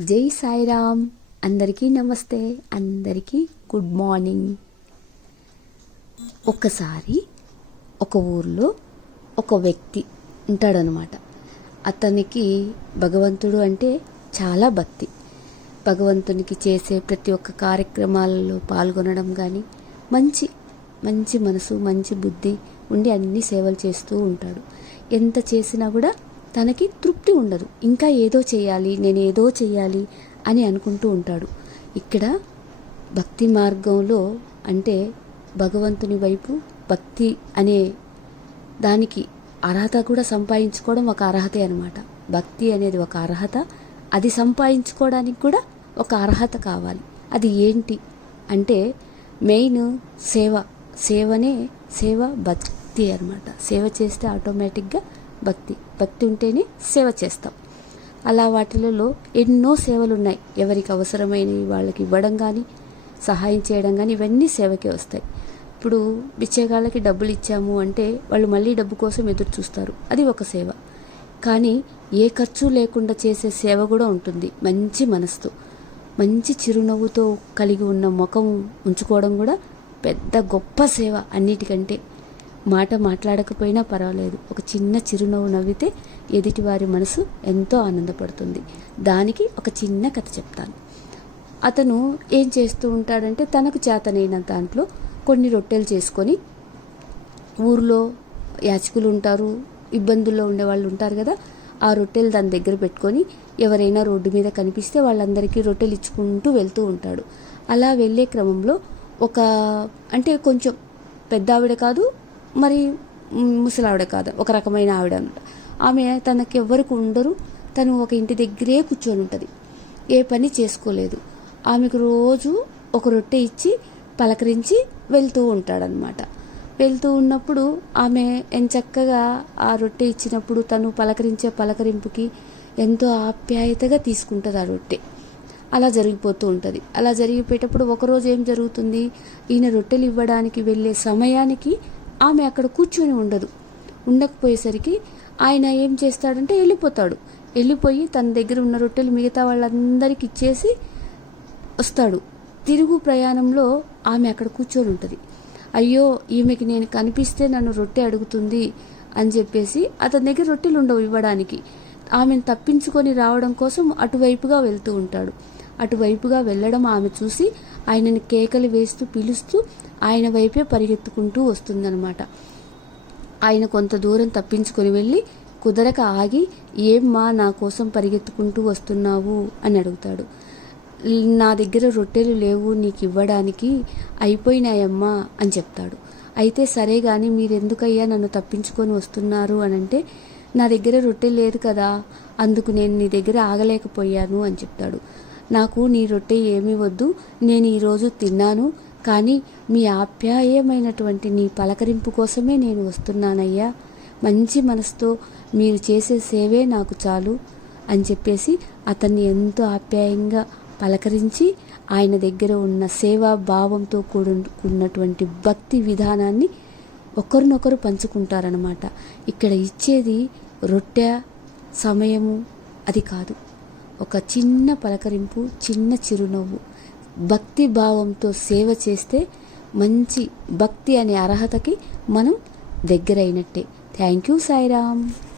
జై సాయిరామ్. అందరికీ నమస్తే. అందరికీ గుడ్ మార్నింగ్. ఒకసారి ఒక ఊర్లో ఒక వ్యక్తి ఉంటాడనమాట. అతనికి భగవంతుడు అంటే చాలా భక్తి. భగవంతునికి చేసే ప్రతి ఒక్క కార్యక్రమాలలో పాల్గొనడం కానీ మంచి మంచి మనసు మంచి బుద్ధి ఉండి అన్ని సేవలు చేస్తూ ఉంటాడు. ఎంత చేసినా కూడా తనకి తృప్తి ఉండదు. ఇంకా ఏదో చేయాలి నేను ఏదో చేయాలి అని అనుకుంటూ ఉంటాడు. ఇక్కడ భక్తి మార్గంలో అంటే భగవంతుని వైపు భక్తి అనే దానికి అర్హత కూడా సంపాదించుకోవడం ఒక అర్హతే అనమాట భక్తి అనేది ఒక అర్హత. అది సంపాదించుకోవడానికి కూడా ఒక అర్హత కావాలి. అది ఏంటి అంటే మెయిన్ సేవ. సేవనే సేవ భక్తి అనమాట సేవ చేస్తే ఆటోమేటిక్గా భక్తి భక్తి ఉంటేనే సేవ చేస్తాం. అలా వాటిలలో ఎన్నో సేవలు ఉన్నాయి ఎవరికి అవసరమైనవి వాళ్ళకి ఇవ్వడం కానీ సహాయం చేయడం కానీ ఇవన్నీ సేవకే వస్తాయి. ఇప్పుడు బిచ్చేగాళ్ళకి డబ్బులు ఇచ్చాము అంటే వాళ్ళు మళ్ళీ డబ్బు కోసం ఎదురు చూస్తారు. అది ఒక సేవ. కానీ ఏ ఖర్చు లేకుండా చేసే సేవ కూడా ఉంటుంది. మంచి మనసుతో మంచి చిరునవ్వుతో కలిగి ఉన్న ముఖం ఉంచుకోవడం కూడా పెద్ద గొప్ప సేవ అన్నిటికంటే. మాట మాట్లాడకపోయినా పర్వాలేదు. ఒక చిన్న చిరునవ్వు నవ్వితే ఎదుటివారి మనసు ఎంతో ఆనందపడుతుంది. దానికి ఒక చిన్న కథ చెప్తాను. అతను ఏం చేస్తూ ఉంటాడంటే తనకు చేతనైన దాంట్లో కొన్ని రొట్టెలు చేసుకొని ఊర్లో యాచకులు ఉంటారు ఇబ్బందుల్లో ఉండే వాళ్ళు ఉంటారు కదా ఆ రొట్టెలు దాని దగ్గర పెట్టుకొని ఎవరైనా రోడ్డు మీద కనిపిస్తే వాళ్ళందరికీ రొట్టెలు ఇచ్చుకుంటూ వెళ్తూ ఉంటాడు. అలా వెళ్ళే క్రమంలో ఒక అంటే కొంచెం పెద్ద ఆవిడ కాదు మరి ముసలావిడ కాదు ఒక రకమైన ఆవిడ అనమాట. ఆమె తనకి ఎవ్వరికి ఉండరు తను ఒక ఇంటి దగ్గరే కూర్చొని ఉంటుంది. ఏ పని చేసుకోలేదు. ఆమెకు రోజు ఒక రొట్టె ఇచ్చి పలకరించి వెళ్తూ ఉంటాడనమాట. వెళ్తూ ఉన్నప్పుడు ఆమె ఎంచక్కగా ఆ రొట్టె ఇచ్చినప్పుడు తను పలకరించే పలకరింపుకి ఎంతో ఆప్యాయతగా తీసుకుంటుంది ఆ రొట్టె. అలా జరిగిపోతూ ఉంటుంది. అలా జరిగిపోయేటప్పుడు ఒకరోజు ఏం జరుగుతుంది? ఈయన రొట్టెలు ఇవ్వడానికి వెళ్ళే సమయానికి ఆమె అక్కడ కూర్చొని ఉండదు. ఉండకపోయేసరికి ఆయన ఏం చేస్తాడంటే వెళ్ళిపోతాడు. వెళ్ళిపోయి తన దగ్గర ఉన్న రొట్టెలు మిగతా వాళ్ళందరికీ ఇచ్చేసి వస్తాడు. తిరుగు ప్రయాణంలో ఆమె అక్కడ కూర్చొని ఉంటుంది. అయ్యో ఈమెకి నేను కనిపిస్తే నన్ను రొట్టె అడుగుతుంది అని చెప్పేసి అతని దగ్గర రొట్టెలు ఉండవు ఇవ్వడానికి. ఆమెను తప్పించుకొని రావడం కోసం అటువైపుగా వెళ్తూ ఉంటాడు. అటువైపుగా వెళ్ళడం ఆమె చూసి ఆయనని కేకలు వేస్తూ పిలుస్తూ ఆయన వైపే పరిగెత్తుకుంటూ వస్తుందన్నమాట. ఆయన కొంత దూరం తప్పించుకొని వెళ్ళి కుదరక ఆగి ఏమ్మా నా కోసం పరిగెత్తుకుంటూ వస్తున్నావు? అని అడుగుతాడు. నా దగ్గర రొట్టెలు లేవు నీకు ఇవ్వడానికి అయిపోయినాయమ్మా అని చెప్తాడు. అయితే సరే కానీ మీరెందుకయ్యా నన్ను తప్పించుకొని వస్తున్నారు? అని అంటే నా దగ్గర రొట్టె లేదు కదా అందుకు నేను నీ దగ్గర ఆగలేకపోయాను అని చెప్తాడు. నాకు నీ రొట్టె ఏమి వద్దు నేను ఈరోజు తిన్నాను కానీ మీ ఆప్యాయమైనటువంటి నీ పలకరింపు కోసమే నేను వస్తున్నానయ్యా. మంచి మనసుతో మీరు చేసే సేవే నాకు చాలు అని చెప్పేసి అతన్ని ఎంతో ఆప్యాయంగా పలకరించి ఆయన దగ్గర ఉన్న సేవా భావంతో కూడుకున్నటువంటి భక్తి విధానాన్ని ఒకరినొకరు పంచుకుంటారనమాట ఇక్కడ ఇచ్చేది రొట్టె సమయము అది కాదు. ఒక చిన్న పలకరింపు చిన్న చిరునవ్వు. భక్తి భావంతో సేవ చేస్తే మంచి భక్తి అనే అర్హతకి మనం దగ్గరైనట్టే. Thank you Sairam.